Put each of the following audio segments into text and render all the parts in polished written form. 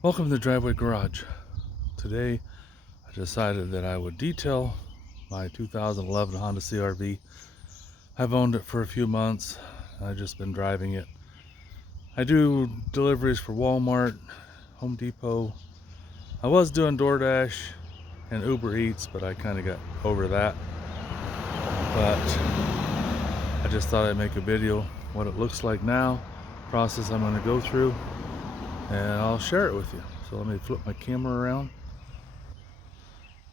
Welcome to the Driveway Garage. Today I decided that I would detail my 2011 Honda CRV. I've owned it for a few months. I've just been driving it. I do deliveries for Walmart, Home Depot. I was doing DoorDash and Uber Eats, but I kind of got over that. But I just thought I'd make a video what it looks like now, process I'm going to go through, and I'll share it with you. So let me flip my camera around.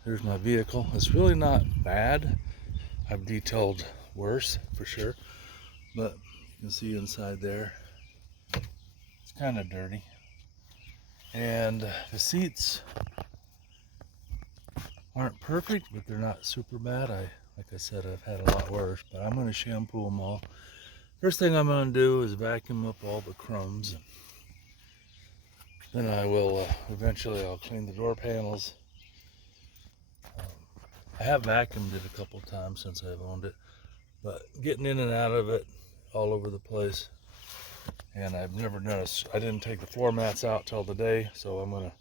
Here's my vehicle. It's really not bad. I've detailed worse for sure, but you can see inside there it's kind of dirty, and the seats aren't perfect, but they're not super bad. Like I said, I've had a lot worse, but I'm going to shampoo them all. First thing I'm going to do is vacuum up all the crumbs. Then I will eventually I'll clean the door panels. I have vacuumed it a couple times since I've owned it, but getting in and out of it all over the place. And I've never noticed, I didn't take the floor mats out till today, so I'm going to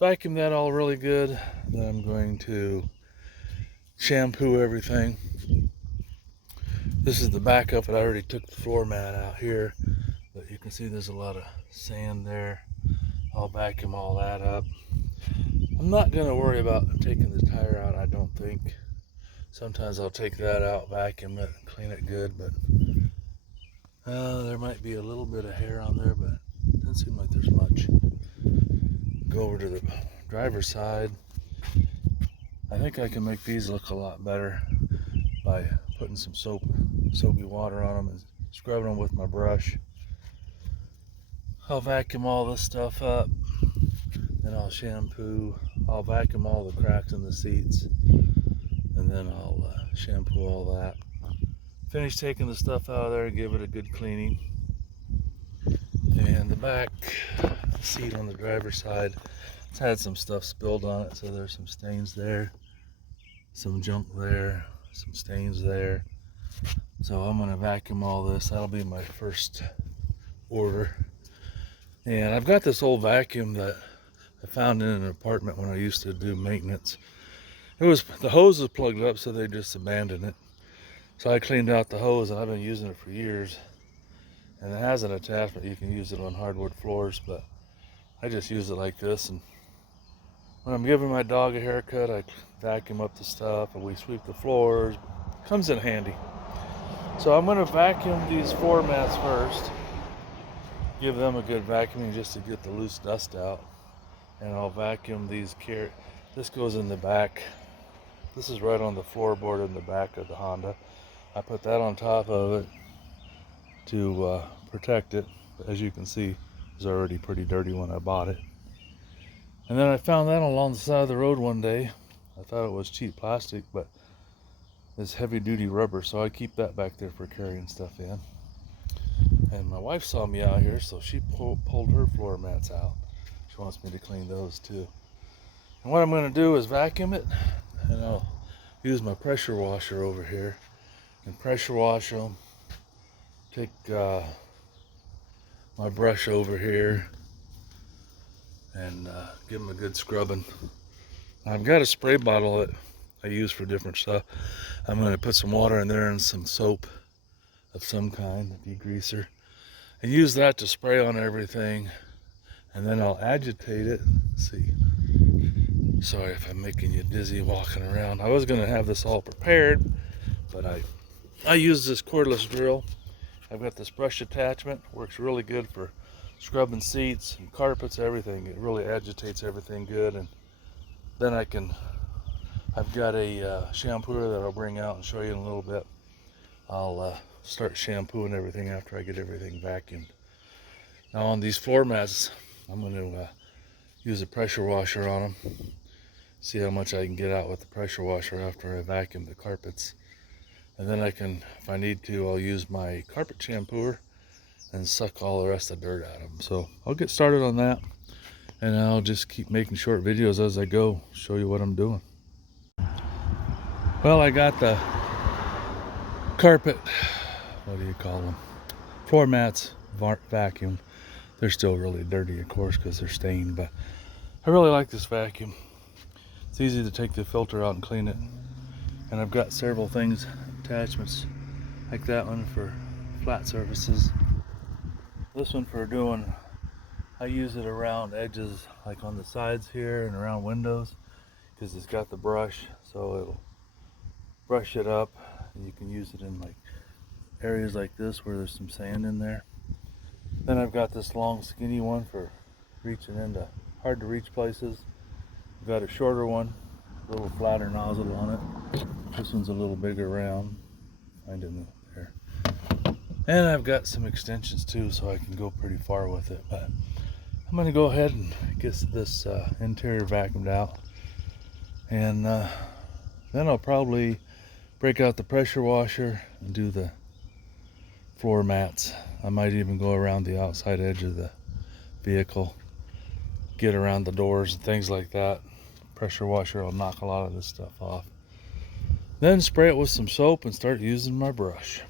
vacuum that all really good. Then I'm going to shampoo everything. This is the back of it. I already took the floor mat out here, but you can see there's a lot of sand there. I'll vacuum all that up. I'm not going to worry about taking the tire out, I don't think. Sometimes I'll take that out, vacuum it, clean it good, but there might be a little bit of hair on there, but it doesn't seem like there's much. Go over to the driver's side. I think I can make these look a lot better by putting some soapy water on them and scrubbing them with my brush. I'll vacuum all this stuff up, then I'll shampoo. I'll vacuum all the cracks in the seats, and then I'll shampoo all that. Finish taking the stuff out of there, give it a good cleaning. And the back seat on the driver's side, it's had some stuff spilled on it, so there's some stains there, some junk there, some stains there. So I'm going to vacuum all this. That'll be my first order. And I've got this old vacuum that I found in an apartment when I used to do maintenance. The hose was plugged up, so they just abandoned it. So I cleaned out the hose, and I've been using it for years. And it has an attachment. You can use it on hardwood floors, but I just use it like this. And when I'm giving my dog a haircut, I vacuum up the stuff, and we sweep the floors. It comes in handy. So I'm going to vacuum these floor mats first. Give them a good vacuuming just to get the loose dust out. And I'll vacuum these carrots. This goes in the back. This is right on the floorboard in the back of the Honda. I put that on top of it to protect it. As you can see, it was already pretty dirty when I bought it. And then I found that along the side of the road one day. I thought it was cheap plastic, but it's heavy duty rubber, so I keep that back there for carrying stuff in. And my wife saw me out here, so she pulled her floor mats out. She wants me to clean those too. And what I'm going to do is vacuum it, and I'll use my pressure washer over here and pressure wash them. Take my brush over here and give them a good scrubbing. I've got a spray bottle that I use for different stuff. I'm going to put some water in there and some soap of some kind, a degreaser, and use that to spray on everything. And then I'll agitate it. Let's see. Sorry if I'm making you dizzy walking around. I was going to have this all prepared, but I use this cordless drill. I've got this brush attachment. Works really good for scrubbing seats and carpets, everything. It really agitates everything good. And then I've got a shampooer that I'll bring out and show you in a little bit. I'll start shampooing everything after I get everything vacuumed. Now on these floor mats, I'm going to use a pressure washer on them. See how much I can get out with the pressure washer after I vacuum the carpets. And then if I need to, I'll use my carpet shampooer and suck all the rest of the dirt out of them. So I'll get started on that, and I'll just keep making short videos as I go, show you what I'm doing. Well, I got the carpet, what do you call them? Floor mats vacuumed. They're still really dirty, of course, because they're stained, but I really like this vacuum. It's easy to take the filter out and clean it. And I've got several things, attachments, like that one for flat surfaces. This one for doing, I use it around edges, like on the sides here and around windows, because it's got the brush, so it'll brush it up. And you can use it in like areas like this where there's some sand in there. Then I've got this long skinny one for reaching into hard to reach places. I've got a shorter one, a little flatter nozzle on it. This one's a little bigger round. Find it in there. And I've got some extensions too, so I can go pretty far with it. But I'm gonna go ahead and get this interior vacuumed out, and then I'll probably break out the pressure washer and do the floor mats. I might even go around the outside edge of the vehicle, get around the doors and things like that. Pressure washer will knock a lot of this stuff off. Then spray it with some soap and start using my brush.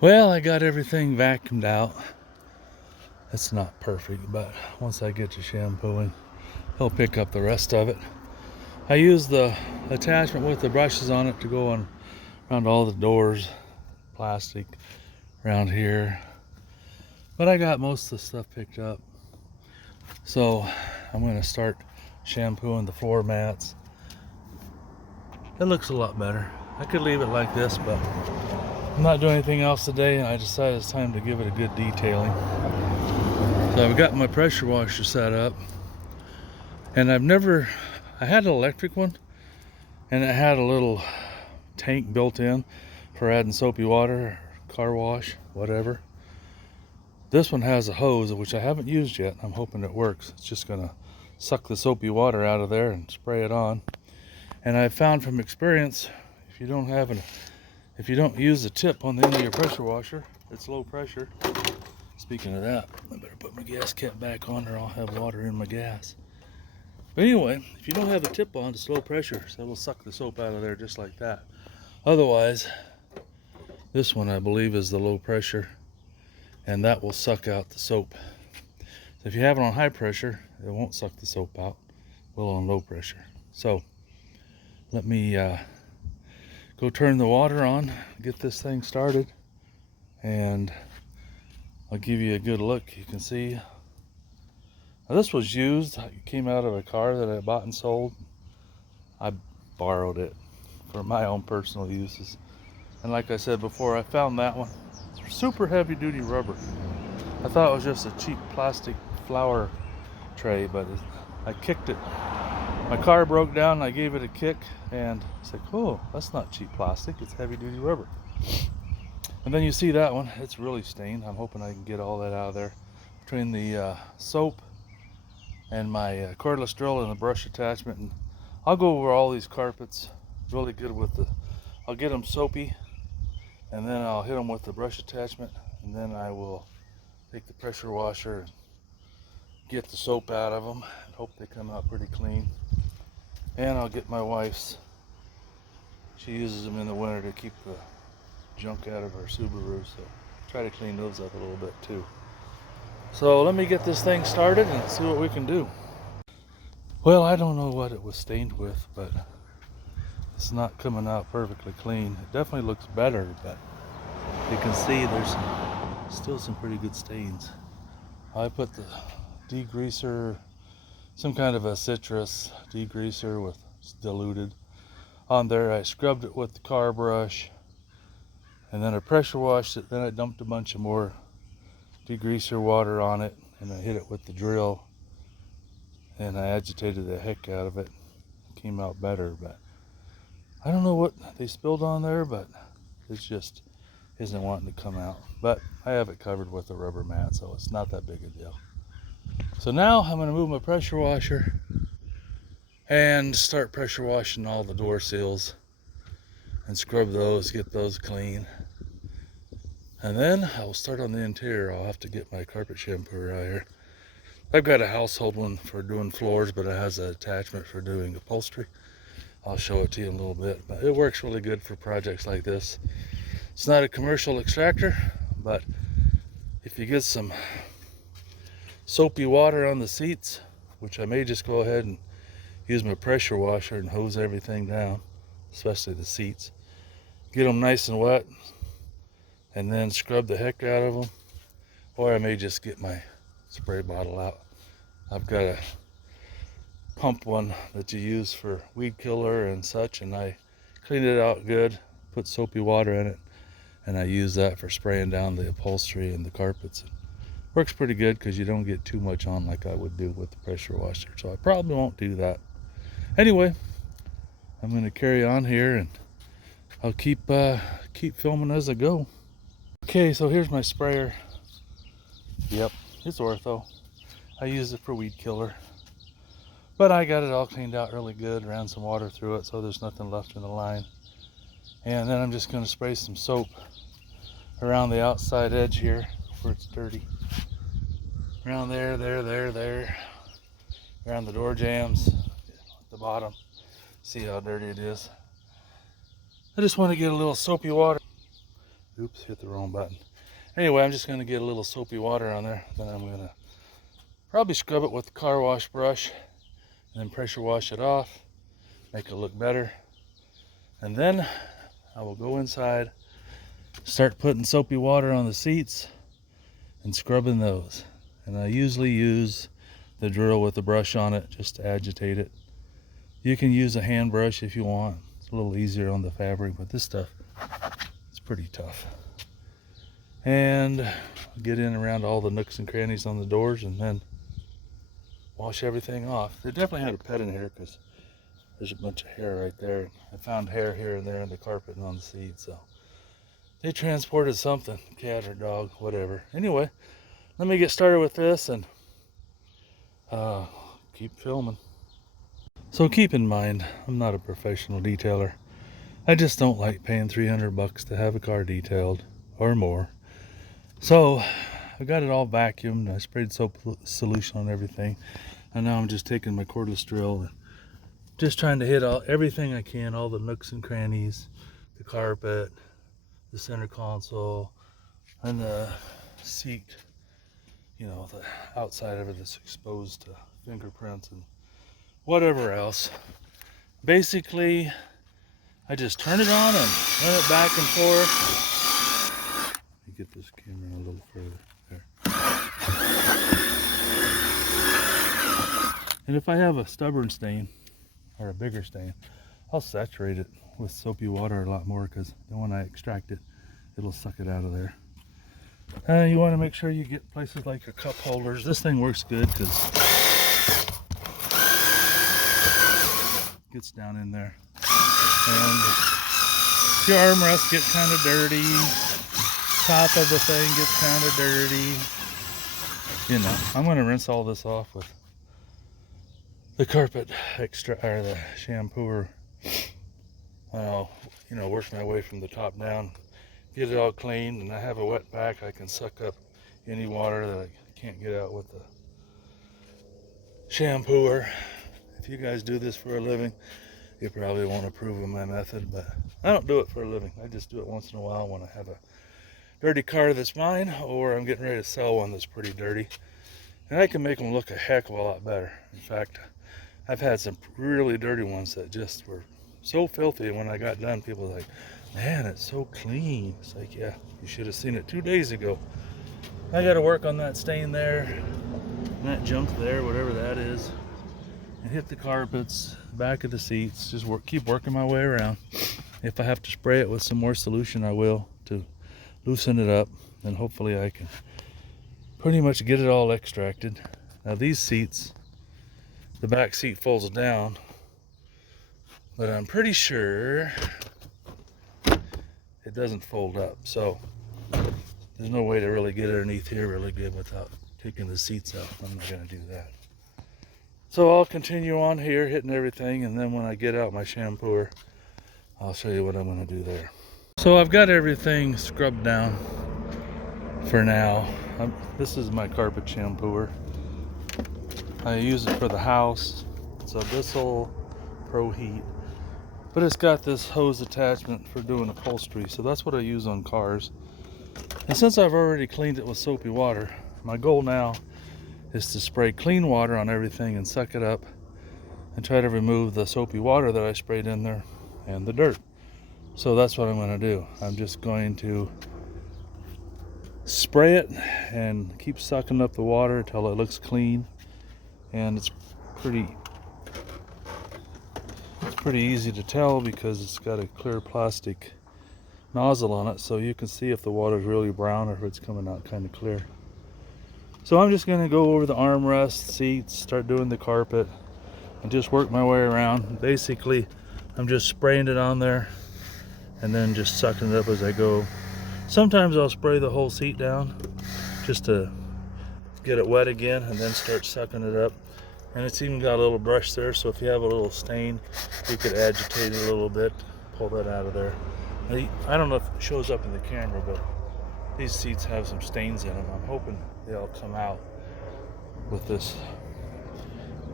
Well, I got everything vacuumed out. It's not perfect, but once I get to shampooing, I'll pick up the rest of it. I use the attachment with the brushes on it to go on around all the doors, plastic around here. But I got most of the stuff picked up. So I'm going to start shampooing the floor mats. It looks a lot better. I could leave it like this, but I'm not doing anything else today, and I decided it's time to give it a good detailing. So I've got my pressure washer set up, and I had an electric one, and it had a little tank built in for adding soapy water, car wash, whatever. This one has a hose, which I haven't used yet. I'm hoping it works. It's just gonna suck the soapy water out of there and spray it on. And I've found from experience, if you don't use the tip on the end of your pressure washer, it's low pressure. Speaking of that, I better put my gas cap back on or I'll have water in my gas. But anyway, if you don't have a tip on, it's low pressure, so it'll suck the soap out of there just like that. Otherwise, this one I believe is the low pressure, and that will suck out the soap. So if you have it on high pressure, it won't suck the soap out. It will on low pressure. So let me go turn the water on, get this thing started, and I'll give you a good look. You can see now this was used. It came out of a car that I bought and sold. I borrowed it for my own personal uses, and like I said before, I found that one. It's super heavy duty rubber. I thought it was just a cheap plastic flower tray, but I kicked it. My car broke down, I gave it a kick, and it's like, oh, that's not cheap plastic, it's heavy duty rubber. And then you see that one, it's really stained. I'm hoping I can get all that out of there. Between the soap and my cordless drill and the brush attachment, and I'll go over all these carpets really good with I'll get them soapy, and then I'll hit them with the brush attachment, and then I will take the pressure washer and get the soap out of them and hope they come out pretty clean. And I'll get my wife's, she uses them in the winter to keep the junk out of her Subaru, so try to clean those up a little bit too. So let me get this thing started and see what we can do. Well, I don't know what it was stained with, but it's not coming out perfectly clean. It definitely looks better, but you can see there's still some pretty good stains. I put the degreaser, some kind of a citrus degreaser with diluted on there. I scrubbed it with the car brush, and then I pressure washed it. Then I dumped a bunch of more degreaser water on it, and I hit it with the drill, and I agitated the heck out of it. It came out better, but I don't know what they spilled on there, but it just isn't wanting to come out. But I have it covered with a rubber mat, so it's not that big a deal. So now I'm going to move my pressure washer and start pressure washing all the door seals and scrub those, get those clean. And then I'll start on the interior. I'll have to get my carpet shampooer out here. I've got a household one for doing floors, but it has an attachment for doing upholstery. I'll show it to you in a little bit, but it works really good for projects like this. It's not a commercial extractor, but if you get some soapy water on the seats, which I may just go ahead and use my pressure washer and hose everything down, especially the seats. Get them nice and wet and then scrub the heck out of them. Or I may just get my spray bottle out. I've got a pump one that you use for weed killer and such, and I cleaned it out good, put soapy water in it, and I use that for spraying down the upholstery and the carpets. It works pretty good because you don't get too much on like I would do with the pressure washer, so I probably won't do that. Anyway, I'm going to carry on here, and I'll keep filming as I go. Okay, so here's my sprayer. Yep, it's Ortho. I use it for weed killer, but I got it all cleaned out really good, ran some water through it so there's nothing left in the line. And then I'm just going to spray some soap around the outside edge here where it's dirty. Around there, around the door jambs at the bottom. See how dirty it is. I just want to get a little soapy water. Oops, hit the wrong button. Anyway, I'm just going to get a little soapy water on there. Then I'm going to probably scrub it with the car wash brush and then pressure wash it off, make it look better. And then I will go inside, start putting soapy water on the seats and scrubbing those. And I usually use the drill with the brush on it just to agitate it. You can use a hand brush if you want. It's a little easier on the fabric, but this stuff, it's pretty tough. And get in around all the nooks and crannies on the doors and then wash everything off. They definitely had a pet in here because there's a bunch of hair right there. I found hair here and there on the carpet and on the seat, so they transported something, cat or dog, whatever. Anyway, let me get started with this and keep filming. So keep in mind, I'm not a professional detailer. I just don't like paying $300 to have a car detailed or more. So I got it all vacuumed. I sprayed soap solution on everything, and now I'm just taking my cordless drill and just trying to hit everything I can, all the nooks and crannies, the carpet, the center console, and the seat, you know, the outside of it is exposed to fingerprints and whatever else. Basically, I just turn it on and run it back and forth. Let me get this camera a little further there. And if I have a stubborn stain or a bigger stain, I'll saturate it with soapy water a lot more because then when I extract it, it'll suck it out of there. You want to make sure you get places like your cup holders. This thing works good because it gets down in there. And your armrest gets kind of dirty. Top of the thing gets kind of dirty. You know, I'm going to rinse all this off with the carpet extra or the shampooer. I'll, you know, work my way from the top down, get it all clean, and I have a wet pack. I can suck up any water that I can't get out with the shampooer. If you guys do this for a living, you probably won't approve of my method, but I don't do it for a living. I just do it once in a while when I have a dirty car that's mine, or I'm getting ready to sell one that's pretty dirty, and I can make them look a heck of a lot better. In fact, I've had some really dirty ones that just were so filthy, and when I got done, people were like, man, it's so clean. It's like, yeah, you should have seen it 2 days ago. I got to work on that stain there, and that junk there, whatever that is, and hit the carpets, back of the seats, just keep working my way around. If I have to spray it with some more solution, I will, to loosen it up, and hopefully I can pretty much get it all extracted. Now these seats, the back seat folds down, but I'm pretty sure it doesn't fold up, so there's no way to really get underneath here really good without taking the seats out. I'm not going to do that. So I'll continue on here hitting everything, and then when I get out my shampooer, I'll show you what I'm going to do there. So I've got everything scrubbed down for now. This is my carpet shampooer. I use it for the house. It's a Bissell Pro Heat, but it's got this hose attachment for doing upholstery, so that's what I use on cars. And since I've already cleaned it with soapy water, my goal now is to spray clean water on everything and suck it up and try to remove the soapy water that I sprayed in there and the dirt. So that's what I'm going to do. I'm just going to spray it and keep sucking up the water until it looks clean, and it's pretty easy to tell because it's got a clear plastic nozzle on it, so you can see if the water is really brown or if it's coming out kind of clear. So I'm just going to go over the armrest, seats, start doing the carpet, and just work my way around. Basically, I'm just spraying it on there and then just sucking it up as I go. Sometimes I'll spray the whole seat down just to get it wet again and then start sucking it up. And it's even got a little brush there, so if you have a little stain, you could agitate it a little bit, pull that out of there. I don't know if it shows up in the camera, but these seats have some stains in them. I'm hoping they'll come out with this.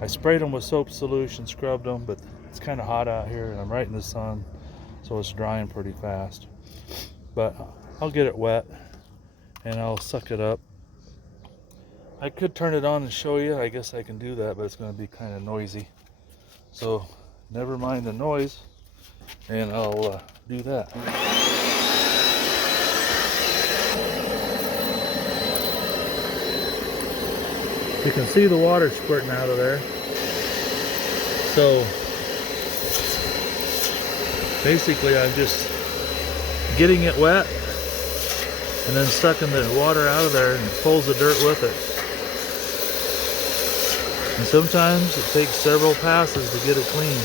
I sprayed them with soap solution, scrubbed them, but it's kind of hot out here and I'm right in the sun, so it's drying pretty fast. But I'll get it wet and I'll suck it up. I could turn it on and show you. I guess I can do that, but it's going to be kind of noisy. So never mind the noise, and I'll do that. You can see the water squirting out of there. So basically I'm just getting it wet and then sucking the water out of there, and it pulls the dirt with it. And sometimes it takes several passes to get it clean.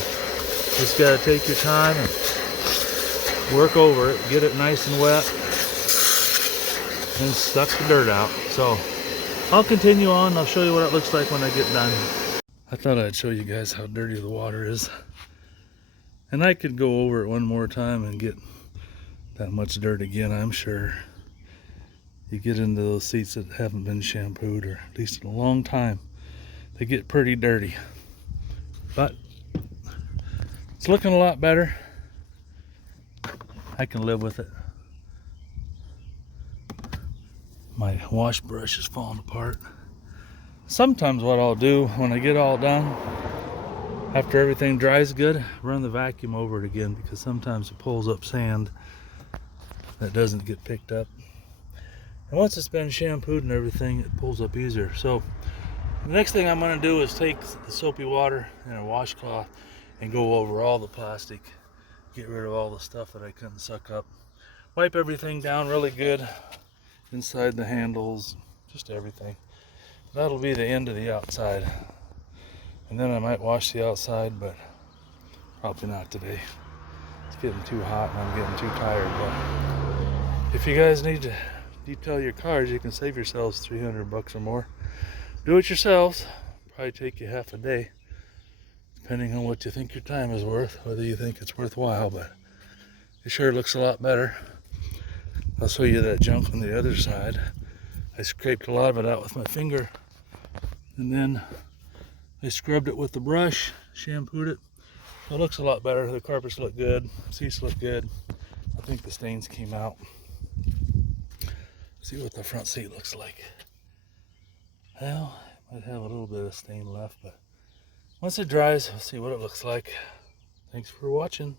Just gotta take your time and work over it, get it nice and wet, and suck the dirt out. So I'll continue on. I'll show you what it looks like when I get done. I thought I'd show you guys how dirty the water is. And I could go over it one more time and get that much dirt again, I'm sure. You get into those seats that haven't been shampooed, or at least in a long time, they get pretty dirty. But it's looking a lot better. I can live with it. My wash brush is falling apart. Sometimes what I'll do when I get all done, after everything dries good, run the vacuum over it again, because sometimes it pulls up sand that doesn't get picked up. And once it's been shampooed and everything, it pulls up easier. So the next thing I'm going to do is take the soapy water and a washcloth and go over all the plastic, get rid of all the stuff that I couldn't suck up, wipe everything down really good, inside the handles, just everything. That'll be the end of the outside, and then I might wash the outside, but probably not today. It's getting too hot and I'm getting too tired. But if you guys need to detail your cars, you can save yourselves $300 or more. Do it yourselves. Probably take you half a day, depending on what you think your time is worth, whether you think it's worthwhile. But it sure looks a lot better. I'll show you that junk on the other side. I scraped a lot of it out with my finger, and then I scrubbed it with the brush, shampooed it. It looks a lot better. The carpets look good, seats look good. I think the stains came out. See what the front seat looks like. Well, it might have a little bit of stain left, but once it dries, we'll see what it looks like. Thanks for watching.